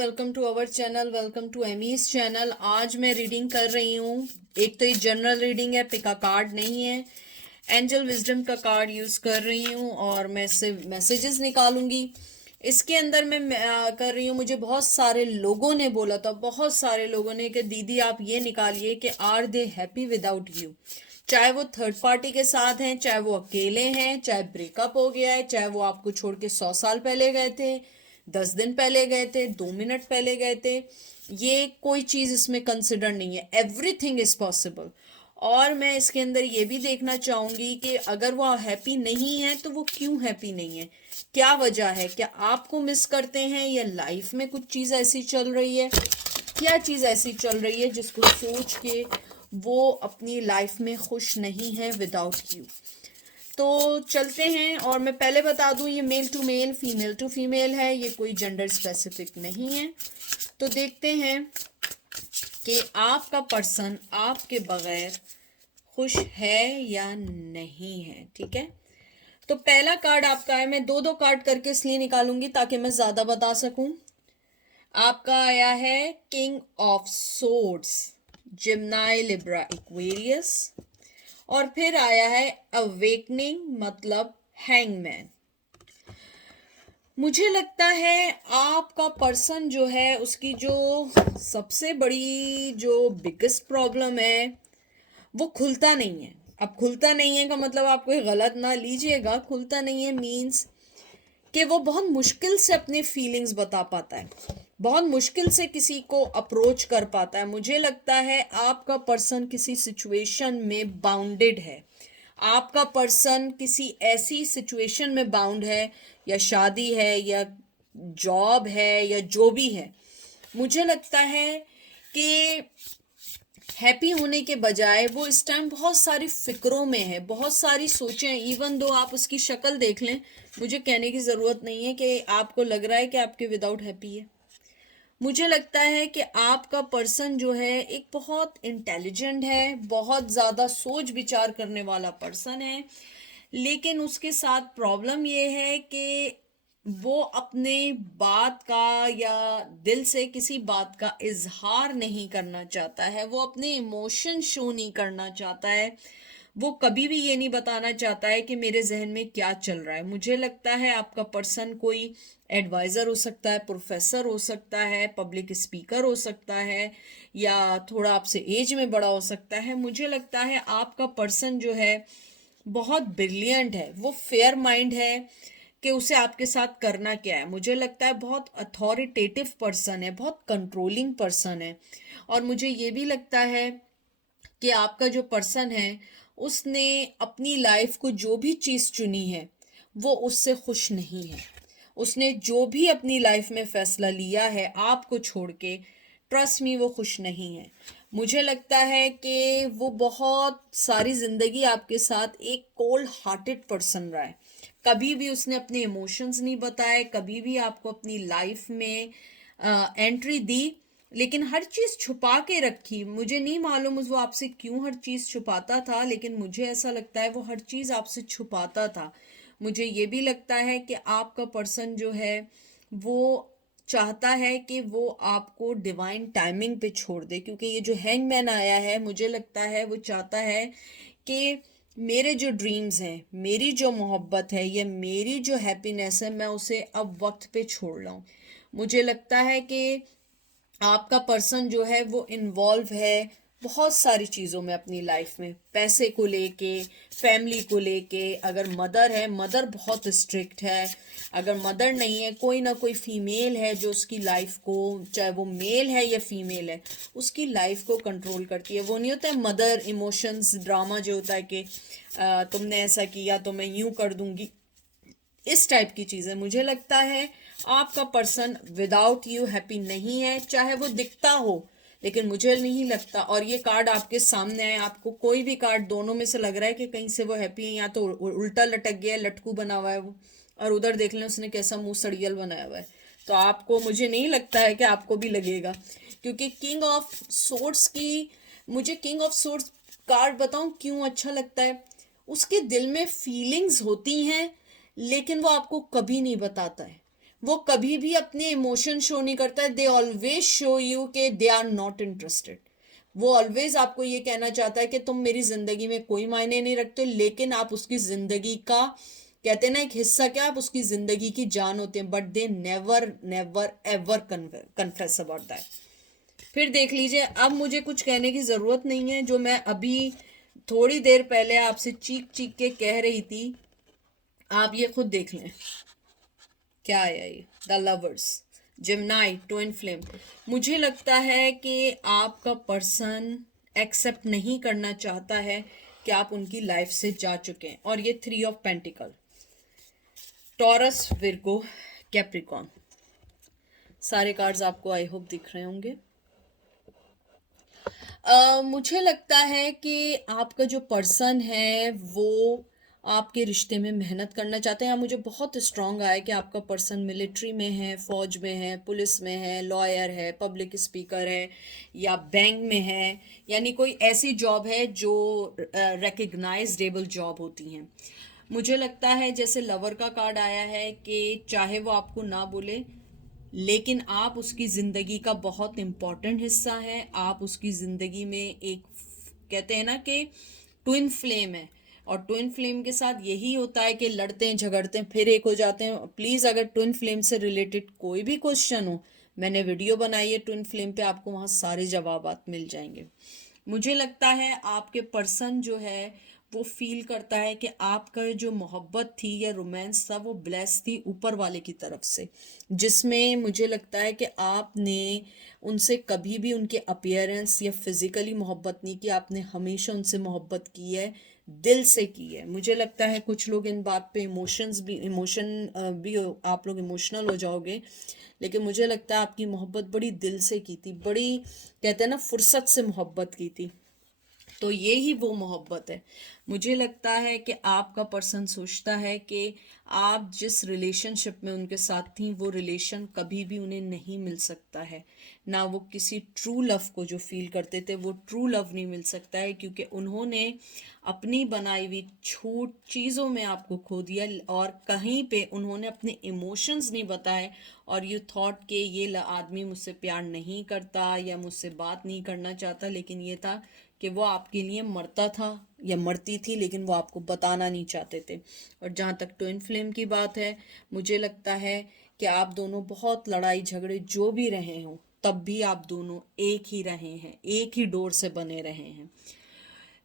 Welcome to our channel, welcome to Amy's channel. आज मैं reading कर रही हूँ। एक तो ये जनरल रीडिंग है, पिका कार्ड नहीं है। एंजल विजडम का कार्ड यूज कर रही हूँ और मैं इससे मैसेजेस निकालूंगी। इसके अंदर मैं कर रही हूँ। मुझे बहुत सारे लोगों ने बोला था, बहुत सारे लोगों ने, कि दीदी आप ये निकालिए कि are they happy without you. चाहे वो थर्ड पार्टी के साथ हैं, चाहे वो अकेले हैं, चाहे ब्रेकअप हो गया है, चाहे वो आपको छोड़ के 100 साल पहले गए थे, 10 दिन पहले गए थे, 2 मिनट पहले गए थे। ये कोई चीज इसमें कंसिडर नहीं है। Everything is possible. और मैं इसके अंदर ये भी देखना चाहूंगी कि अगर वो हैप्पी नहीं है तो वो क्यों हैप्पी नहीं है, क्या वजह है। क्या आपको मिस करते हैं या लाइफ में कुछ चीज ऐसी चल रही है, क्या चीज ऐसी चल रही है जिसको सोच के वो अपनी लाइफ में खुश नहीं है विदाउट यू। तो चलते हैं। और मैं पहले बता दूं, ये male to male, female to female है, ये कोई जेंडर स्पेसिफिक नहीं है। तो देखते हैं कि आपका पर्सन आपके बगैर खुश है या नहीं है। ठीक है, तो पहला कार्ड आपका है। मैं दो दो कार्ड करके इसलिए निकालूंगी ताकि मैं ज्यादा बता सकूं। आपका आया है king of swords, Gemini, Libra, Aquarius. और फिर आया है अवेकनिंग, मतलब हैंगमैन। मुझे लगता है आपका पर्सन जो है, उसकी जो सबसे बड़ी जो बिगेस्ट प्रॉब्लम है, वो खुलता नहीं है। अब खुलता नहीं है का मतलब आप कोई गलत ना लीजिएगा। खुलता नहीं है मीन्स कि वो बहुत मुश्किल से अपने फीलिंग्स बता पाता है, बहुत मुश्किल से किसी को अप्रोच कर पाता है। मुझे लगता है आपका पर्सन किसी सिचुएशन में बाउंडेड है। आपका पर्सन किसी ऐसी सिचुएशन में बाउंड है, या शादी है, या जॉब है, या जो भी है। मुझे लगता है कि हैप्पी होने के बजाय वो इस टाइम बहुत सारी फिक्रों में है, बहुत सारी सोचें। इवन दो आप उसकी शक्ल देख लें, मुझे कहने की ज़रूरत नहीं है कि आपको लग रहा है कि आपके विदाउट हैप्पी है। मुझे लगता है कि आपका पर्सन जो है एक बहुत इंटेलिजेंट है, बहुत ज़्यादा सोच विचार करने वाला पर्सन है। लेकिन उसके साथ प्रॉब्लम ये है कि वो अपने बात का या दिल से किसी बात का इजहार नहीं करना चाहता है। वो अपने इमोशन शो नहीं करना चाहता है। वो कभी भी ये नहीं बताना चाहता है कि मेरे जहन में क्या चल रहा है। मुझे लगता है आपका पर्सन कोई एडवाइज़र हो सकता है, प्रोफेसर हो सकता है, पब्लिक स्पीकर हो सकता है, या थोड़ा आपसे एज में बड़ा हो सकता है। मुझे लगता है आपका पर्सन जो है बहुत ब्रिलियंट है, वो फेयर माइंड है कि उसे आपके साथ करना क्या है। मुझे लगता है बहुत अथॉरिटेटिव पर्सन है, बहुत कंट्रोलिंग पर्सन है। और मुझे ये भी लगता है कि आपका जो पर्सन है, उसने अपनी लाइफ को जो भी चीज़ चुनी है वो उससे खुश नहीं है। उसने जो भी अपनी लाइफ में फैसला लिया है आपको छोड़ के, ट्रस्ट मी, वो खुश नहीं है। मुझे लगता है कि वो बहुत सारी ज़िंदगी आपके साथ एक कोल्ड हार्टेड पर्सन रहा है। कभी भी उसने अपने इमोशंस नहीं बताए, कभी भी आपको अपनी लाइफ में एंट्री दी, लेकिन हर चीज़ छुपा के रखी। मुझे नहीं मालूम वो आपसे क्यों हर चीज़ छुपाता था, लेकिन मुझे ऐसा लगता है वो हर चीज़ आपसे छुपाता था। मुझे ये भी लगता है कि आपका पर्सन जो है वो चाहता है कि वो आपको डिवाइन टाइमिंग पे छोड़ दे। क्योंकि ये जो हैंगमैन आया है, मुझे लगता है वो चाहता है कि मेरे जो ड्रीम्स हैं, मेरी जो मोहब्बत है, या मेरी जो हैप्पीनेस है, मैं उसे अब वक्त पे छोड़ लाऊं। मुझे लगता है कि आपका पर्सन जो है वो इन्वॉल्व है बहुत सारी चीज़ों में अपनी लाइफ में, पैसे को लेके, फैमिली को लेके। अगर मदर है, मदर बहुत स्ट्रिक्ट है। अगर मदर नहीं है, कोई ना कोई फीमेल है जो उसकी लाइफ को, चाहे वो मेल है या फीमेल है, उसकी लाइफ को कंट्रोल करती है। वो नहीं होता है मदर इमोशंस ड्रामा जो होता है कि तुमने ऐसा किया तो मैं यूं कर दूंगी, इस टाइप की चीज़ें। मुझे लगता है आपका पर्सन विदाउट यू हैप्पी नहीं है, चाहे वो दिखता हो, लेकिन मुझे नहीं लगता। और ये कार्ड आपके सामने है, आपको कोई भी कार्ड दोनों में से लग रहा है कि कहीं से वो हैप्पी है, या तो उल्टा लटक गया है, लटकू बना हुआ है वो, और उधर देख लें उसने कैसा मुंह सड़ियल बनाया हुआ है। तो आपको, मुझे नहीं लगता है कि आपको भी लगेगा। क्योंकि किंग ऑफ सोर्ड्स की, मुझे किंग ऑफ सोर्ड्स कार्ड बताऊं क्यों अच्छा लगता है। उसके दिल में फीलिंग्स होती हैं, लेकिन वो आपको कभी नहीं बताता है। वो कभी भी अपने इमोशन शो नहीं करता है, दे ऑलवेज शो यू के दे आर नॉट इंटरेस्टेड। वो ऑलवेज आपको ये कहना चाहता है कि तुम मेरी जिंदगी में कोई मायने नहीं रखते, लेकिन आप उसकी जिंदगी का, कहते हैं ना, एक हिस्सा, क्या आप उसकी जिंदगी की जान होते हैं, but they never never ever confess about that. फिर देख लीजिए, अब मुझे कुछ कहने की जरूरत नहीं है, जो मैं अभी थोड़ी देर पहले आपसे चीख चीख के कह रही थी, आप ये खुद देख लें क्या आया ये, the lovers, Gemini, twin flame. मुझे लगता है कि आपका पर्सन एक्सेप्ट नहीं करना चाहता है कि आप उनकी लाइफ से जा चुके हैं। और ये 3 of pentacle, taurus, Virgo, Capricorn, सारे कार्ड्स आपको आई होप दिख रहे होंगे। मुझे लगता है कि आपका जो पर्सन है वो आपके रिश्ते में मेहनत करना चाहते हैं। मुझे बहुत स्ट्रांग आया कि आपका पर्सन मिलिट्री में है, फौज में है, पुलिस में है, लॉयर है, पब्लिक स्पीकर है, या बैंक में है, यानी कोई ऐसी जॉब है जो रिकग्नाइज्डेबल जॉब होती हैं। मुझे लगता है जैसे लवर का कार्ड आया है कि चाहे वो आपको ना बोले, लेकिन आप उसकी ज़िंदगी का बहुत इम्पॉर्टेंट हिस्सा है। आप उसकी ज़िंदगी में एक, कहते हैं ना कि ट्विन फ्लेम है, और ट्विन फ्लेम के साथ यही होता है कि लड़ते हैं, झगड़ते हैं, फिर एक हो जाते हैं। प्लीज़ अगर ट्विन फ्लेम से रिलेटेड कोई भी क्वेश्चन हो, मैंने वीडियो बनाई है ट्विन फ्लेम पे, आपको वहाँ सारे जवाब मिल जाएंगे। मुझे लगता है आपके पर्सन जो है वो फील करता है कि आपका जो मोहब्बत थी या रोमांस था वो ब्लेस थी ऊपर वाले की तरफ से, जिसमें मुझे लगता है कि आपने उनसे कभी भी उनके अपीयरेंस या फिजिकली मोहब्बत नहीं की, आपने हमेशा उनसे मोहब्बत की है, दिल से की है। मुझे लगता है कुछ लोग इन बात पे आप लोग इमोशनल हो जाओगे, लेकिन मुझे लगता है आपकी मोहब्बत बड़ी दिल से की थी, बड़ी, कहते हैं ना, फुर्सत से मोहब्बत की थी। तो ये ही वो मोहब्बत है। मुझे लगता है कि आपका पर्सन सोचता है कि आप जिस रिलेशनशिप में उनके साथ थी वो रिलेशन कभी भी उन्हें नहीं मिल सकता है, ना वो किसी ट्रू लव को जो फील करते थे वो ट्रू लव नहीं मिल सकता है, क्योंकि उन्होंने अपनी बनाई हुई छूट चीज़ों में आपको खो दिया, और कहीं पे उन्होंने अपने इमोशंस नहीं बताए, और यू थॉट कि ये आदमी मुझसे प्यार नहीं करता या मुझसे बात नहीं करना चाहता, लेकिन ये था कि वो आपके लिए मरता था या मरती थी, लेकिन वो आपको बताना नहीं चाहते थे। और जहाँ तक ट्विन फ्लेम की बात है, मुझे लगता है कि आप दोनों बहुत लड़ाई झगड़े जो भी रहे हों, तब भी आप दोनों एक ही रहे हैं, एक ही डोर से बने रहे हैं।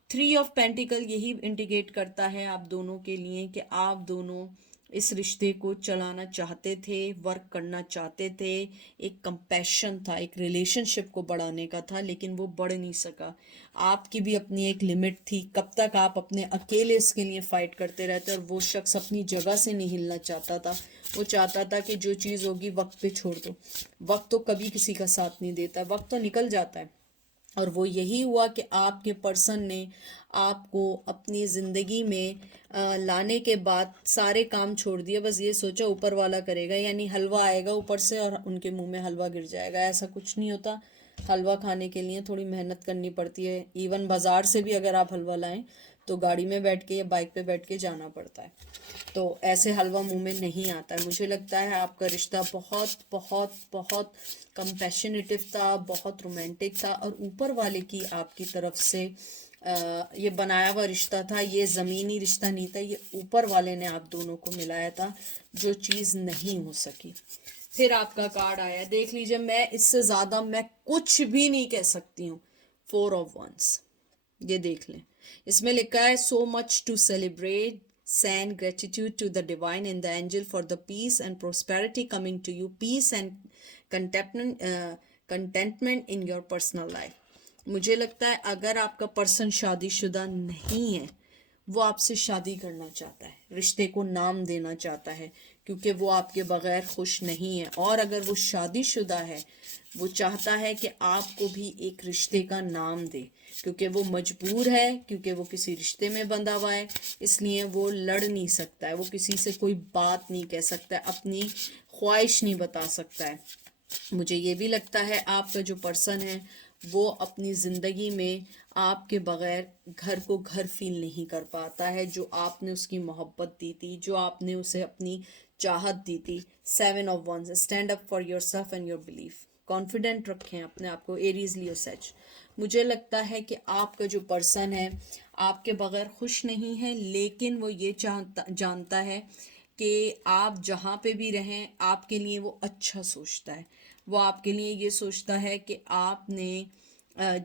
3 ऑफ पेंटिकल यही इंडिकेट करता है आप दोनों के लिए कि आप दोनों इस रिश्ते को चलाना चाहते थे, वर्क करना चाहते थे, एक कंपैशन था, एक रिलेशनशिप को बढ़ाने का था, लेकिन वो बढ़ नहीं सका। आपकी भी अपनी एक लिमिट थी, कब तक आप अपने अकेले इसके लिए फाइट करते रहते, और वो शख्स अपनी जगह से नहीं हिलना चाहता था। वो चाहता था कि जो चीज़ होगी वक्त पे छोड़ दो। वक्त तो कभी किसी का साथ नहीं देता, वक्त तो निकल जाता है। और वो यही हुआ कि आपके पर्सन ने आपको अपनी ज़िंदगी में लाने के बाद सारे काम छोड़ दिए, बस ये सोचा ऊपर वाला करेगा, यानी हलवा आएगा ऊपर से और उनके मुंह में हलवा गिर जाएगा। ऐसा कुछ नहीं होता। हलवा खाने के लिए थोड़ी मेहनत करनी पड़ती है। इवन बाज़ार से भी अगर आप हलवा लाएं तो गाड़ी में बैठ के या बाइक पे बैठ के जाना पड़ता है, तो ऐसे हलवा मुंह में नहीं आता है। मुझे लगता है आपका रिश्ता बहुत बहुत बहुत कंपैशनेटिव था, बहुत रोमांटिक था, और ऊपर वाले की आपकी तरफ से ये बनाया हुआ रिश्ता था। ये ज़मीनी रिश्ता नहीं था, ये ऊपर वाले ने आप दोनों को मिलाया था, जो चीज़ नहीं हो सकी। फिर आपका कार्ड आया, देख लीजिए, मैं इससे ज़्यादा मैं कुछ भी नहीं कह सकती हूँ। 4 ऑफ वंस, ये देख लें, इसमें लिखा है so much to celebrate, send gratitude to the divine and the angel for the peace and prosperity coming to you, peace and contentment in your personal life। मुझे लगता है अगर आपका पर्सन शादीशुदा नहीं है, वो आपसे शादी करना चाहता है, रिश्ते को नाम देना चाहता है, क्योंकि वो आपके बगैर खुश नहीं है। और अगर वो शादीशुदा है, वो चाहता है कि आपको भी एक रिश्ते का नाम दे, क्योंकि वो मजबूर है, क्योंकि वो किसी रिश्ते में बंधा हुआ है, इसलिए वो लड़ नहीं सकता है, वो किसी से कोई बात नहीं कह सकता है, अपनी ख्वाहिश नहीं बता सकता है। मुझे ये भी लगता है आपका जो पर्सन है वो अपनी ज़िंदगी में आपके बगैर घर को घर फील नहीं कर पाता है। जो आपने उसकी मोहब्बत दी थी, जो आपने उसे अपनी चाहत दी थी। 7 of Wands, stand up for your self and your belief. Confident रखें अपने आप को, एरीज लियो सेज। मुझे लगता है कि आपका जो पर्सन है आपके बगैर खुश नहीं है, लेकिन वो ये जानता है कि आप जहाँ पे भी रहें आपके लिए वो अच्छा सोचता है। वो आपके लिए ये सोचता है कि आपने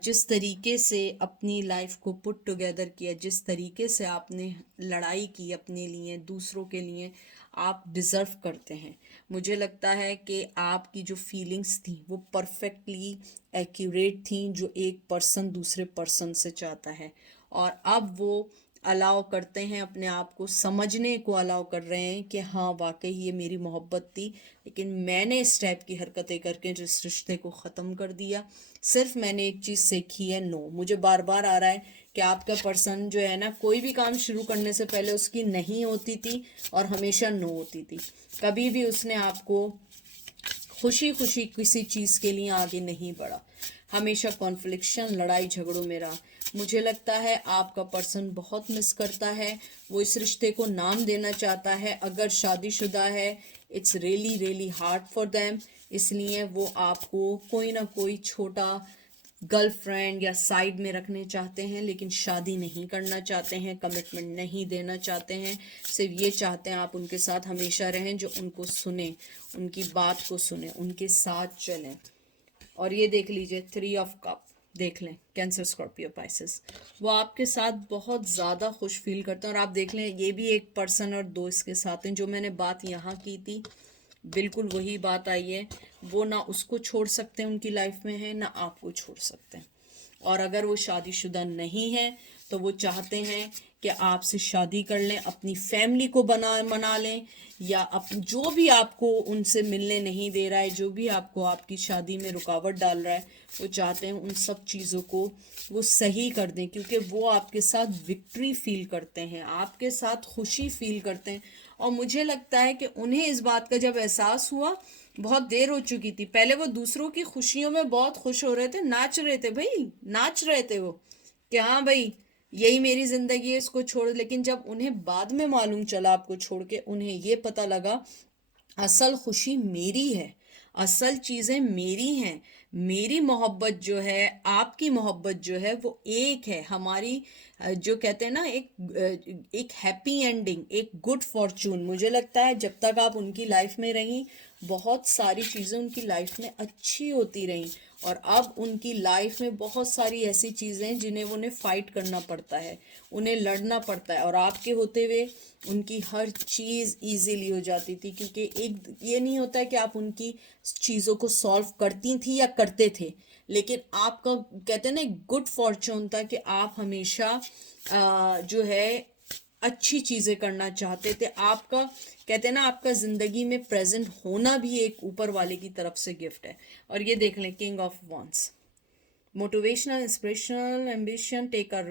जिस तरीके से अपनी लाइफ को पुट टुगेदर किया, जिस तरीके से आपने लड़ाई की अपने लिए, दूसरों के लिए, आप डिज़र्व करते हैं। मुझे लगता है कि आपकी जो फीलिंग्स थी वो परफेक्टली एक्यूरेट थी, जो एक पर्सन दूसरे पर्सन से चाहता है। और अब वो अलाउ करते हैं, अपने आप को समझने को अलाउ कर रहे हैं कि हाँ वाकई ये मेरी मोहब्बत थी, लेकिन मैंने इस टाइप की हरकतें करके जिस रिश्ते को ख़त्म कर दिया। सिर्फ मैंने एक चीज़ सीखी है, नो। मुझे बार बार आ रहा है कि आपका पर्सन जो है ना, कोई भी काम शुरू करने से पहले उसकी नहीं होती थी और हमेशा नो होती थी। कभी भी उसने आपको खुशी खुशी किसी चीज़ के लिए आगे नहीं बढ़ा, हमेशा कॉन्फ्लिक्शन, लड़ाई झगड़ों में रहा। मुझे लगता है आपका पर्सन बहुत मिस करता है, वो इस रिश्ते को नाम देना चाहता है। अगर शादीशुदा है, it's really really hard for them, इसलिए वो आपको कोई ना कोई छोटा गर्लफ्रेंड या साइड में रखने चाहते हैं, लेकिन शादी नहीं करना चाहते हैं, कमिटमेंट नहीं देना चाहते हैं। सिर्फ ये चाहते हैं आप उनके साथ हमेशा रहें, जो उनको सुने, उनकी बात को सुने, उनके साथ चलें। और ये देख लीजिए 3 of Cup, देख लें कैंसर, स्कॉर्पियो, पाइसेस, वो आपके साथ बहुत ज़्यादा खुश फील करते हैं। और आप देख लें ये भी एक पर्सन और 2 इसके साथ हैं। जो मैंने बात यहाँ की थी बिल्कुल वही बात आई है। वो ना उसको छोड़ सकते हैं, उनकी लाइफ में है, ना आपको छोड़ सकते हैं। और अगर वो शादीशुदा नहीं है तो वो चाहते हैं कि आपसे शादी कर लें, अपनी फैमिली को मना लें, या जो भी आपको उनसे मिलने नहीं दे रहा है, जो भी आपको आपकी शादी में रुकावट डाल रहा है, वो चाहते हैं उन सब चीज़ों को वो सही कर दें, क्योंकि वो आपके साथ विक्ट्री फील करते हैं, आपके साथ खुशी फील करते हैं। और मुझे लगता है कि उन्हें इस बात का जब एहसास हुआ, बहुत देर हो चुकी थी। पहले वो दूसरों की खुशियों में बहुत खुश हो रहे थे, नाच रहे थे भाई, नाच रहे थे वो कि हाँ भाई यही मेरी जिंदगी है, इसको छोड़। लेकिन जब उन्हें बाद में मालूम चला आपको छोड़ के, उन्हें ये पता लगा असल खुशी मेरी है, असल चीज़ें मेरी हैं, मेरी मोहब्बत जो है, आपकी मोहब्बत जो है वो एक है। हमारी जो कहते हैं ना एक हैप्पी एंडिंग, एक गुड फॉर्चून। मुझे लगता है जब तक आप उनकी लाइफ में रहीं, बहुत सारी चीज़ें उनकी लाइफ में अच्छी होती रहीं। और अब उनकी लाइफ में बहुत सारी ऐसी चीज़ें हैं जिन्हें उन्हें फाइट करना पड़ता है, उन्हें लड़ना पड़ता है। और आपके होते हुए उनकी हर चीज़ इजीली हो जाती थी, क्योंकि एक ये नहीं होता है कि आप उनकी चीज़ों को सॉल्व करती थी या करते थे, लेकिन आपका कहते हैं ना एक गुड फॉर्चून था कि आप हमेशा जो है अच्छी चीज़ें करना चाहते थे। आपका कहते हैं ना आपका ज़िंदगी में प्रेजेंट होना भी एक ऊपर वाले की तरफ से गिफ्ट है। और ये देख लें king of wands, motivational, inspirational, ambition, take a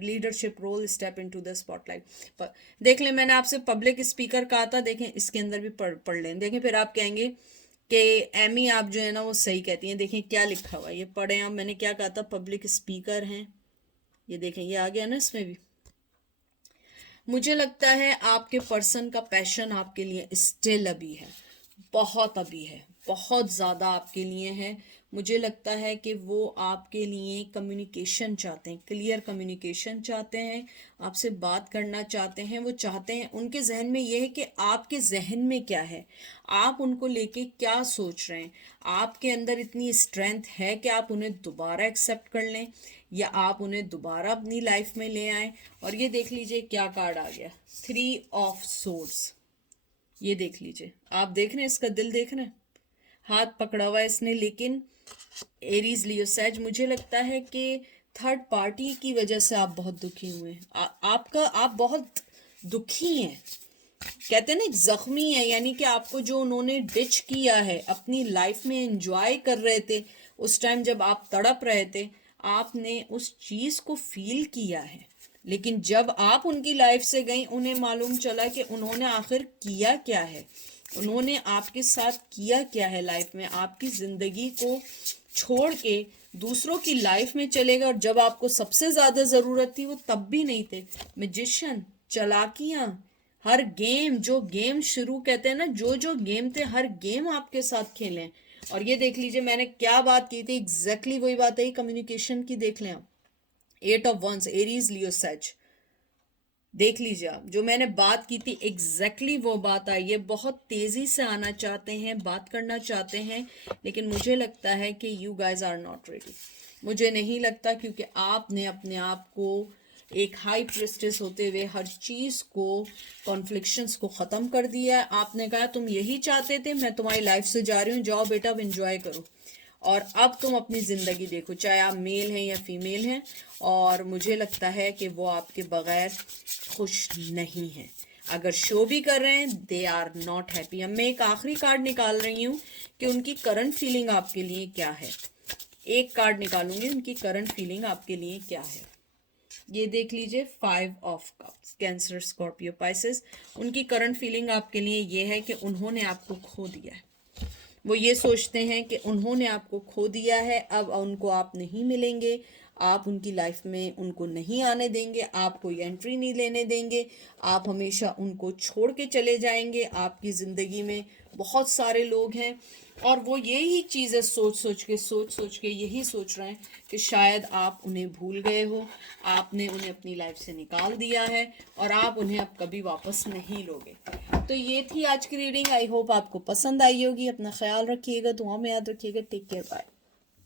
leadership role, step into the spotlight. देख लें, मैंने आपसे पब्लिक स्पीकर कहा था, देखें इसके अंदर भी पढ़ लें। देखें फिर आप कहेंगे कि एमी आप जो है ना वो सही कहती हैं। देखें क्या लिखा हुआ है, ये पढ़ें आप। मैंने क्या कहा था, पब्लिक स्पीकर हैं, ये देखें ये आ गया ना इसमें भी। मुझे लगता है आपके पर्सन का पैशन आपके लिए स्टिल अभी है, बहुत अभी है, बहुत ज़्यादा आपके लिए है। मुझे लगता है कि वो आपके लिए कम्युनिकेशन चाहते हैं, क्लियर कम्युनिकेशन चाहते हैं, आपसे बात करना चाहते हैं। वो चाहते हैं, उनके जहन में ये है कि आपके जहन में क्या है, आप उनको लेके क्या सोच रहे हैं। आपके अंदर इतनी स्ट्रेंथ है कि आप उन्हें दोबारा एक्सेप्ट कर लें, या आप उन्हें दोबारा अपनी लाइफ में ले आएं। और ये देख लीजिए क्या कार्ड आ गया, 3 of Swords। ये देख लीजिए, आप देख रहे हैं इसका दिल देख रहे हैं, हाथ पकड़ा हुआ है इसने। लेकिन एरीज लियो सेज, मुझे लगता है कि थर्ड पार्टी की वजह से आप बहुत दुखी हुए हैं। आप बहुत दुखी हैं, कहते हैं ना जख्मी है, यानी कि आपको जो उन्होंने डिच किया है, अपनी लाइफ में एंजॉय कर रहे थे उस टाइम जब आप तड़प रहे थे, आपने उस चीज़ को फील किया है। लेकिन जब आप उनकी लाइफ से गई, उन्हें मालूम चला कि उन्होंने आखिर किया क्या है, उन्होंने आपके साथ किया क्या है लाइफ में। आपकी ज़िंदगी को छोड़ के दूसरों की लाइफ में चले गए, और जब आपको सबसे ज़्यादा ज़रूरत थी वो तब भी नहीं थे। मैजिशियन, चालाकियाँ, हर गेम, जो गेम शुरू कहते हैं ना, जो जो गेम थे हर गेम आपके साथ खेलें। और ये देख लीजिए मैंने क्या बात की थी, एग्जैक्टली वही बात है कम्युनिकेशन की। देख लें आप, 8 ऑफ वंस, एरीज, लियो, सच, देख लीजिए आप, जो मैंने बात की थी एग्जैक्टली वो बात आई है। बहुत तेजी से आना चाहते हैं, बात करना चाहते हैं, लेकिन मुझे लगता है कि you guys are not ready. मुझे नहीं लगता, क्योंकि आपने अपने आप को एक हाई प्रेस्टिस होते हुए हर चीज़ को, कॉन्फ्लिक्शंस को ख़त्म कर दिया है। आपने कहा तुम यही चाहते थे, मैं तुम्हारी लाइफ से जा रही हूँ, जाओ बेटा अब इंजॉय करो। और अब तुम अपनी ज़िंदगी देखो, चाहे आप मेल हैं या फीमेल हैं, और मुझे लगता है कि वो आपके बगैर खुश नहीं हैं। अगर शो भी कर रहे हैं, दे आर नॉट हैप्पी। अब मैं एक आखिरी कार्ड निकाल रही हूँ कि उनकी करंट फीलिंग आपके लिए क्या है। एक कार्ड निकालूंगी, उनकी करंट फीलिंग आपके लिए क्या है। ये देख लीजिए, 5 of cups, cancer, Scorpio, Pisces. उनकी करंट फीलिंग आपके लिए ये है कि उन्होंने आपको खो दिया है। वो ये सोचते हैं कि उन्होंने आपको खो दिया है, अब उनको आप नहीं मिलेंगे, आप उनकी लाइफ में उनको नहीं आने देंगे, आप कोई एंट्री नहीं लेने देंगे, आप हमेशा उनको छोड़ के चले जाएंगे। आपकी ज़िंदगी में बहुत सारे लोग हैं, और वो यही चीज़ें सोच सोच के यही सोच रहे हैं कि शायद आप उन्हें भूल गए हो, आपने उन्हें अपनी लाइफ से निकाल दिया है, और आप उन्हें अब कभी वापस नहीं लोगे। तो ये थी आज की रीडिंग। आई होप आपको पसंद आई होगी। अपना ख्याल रखिएगा, दुआ में याद रखिएगा। Take care, bye.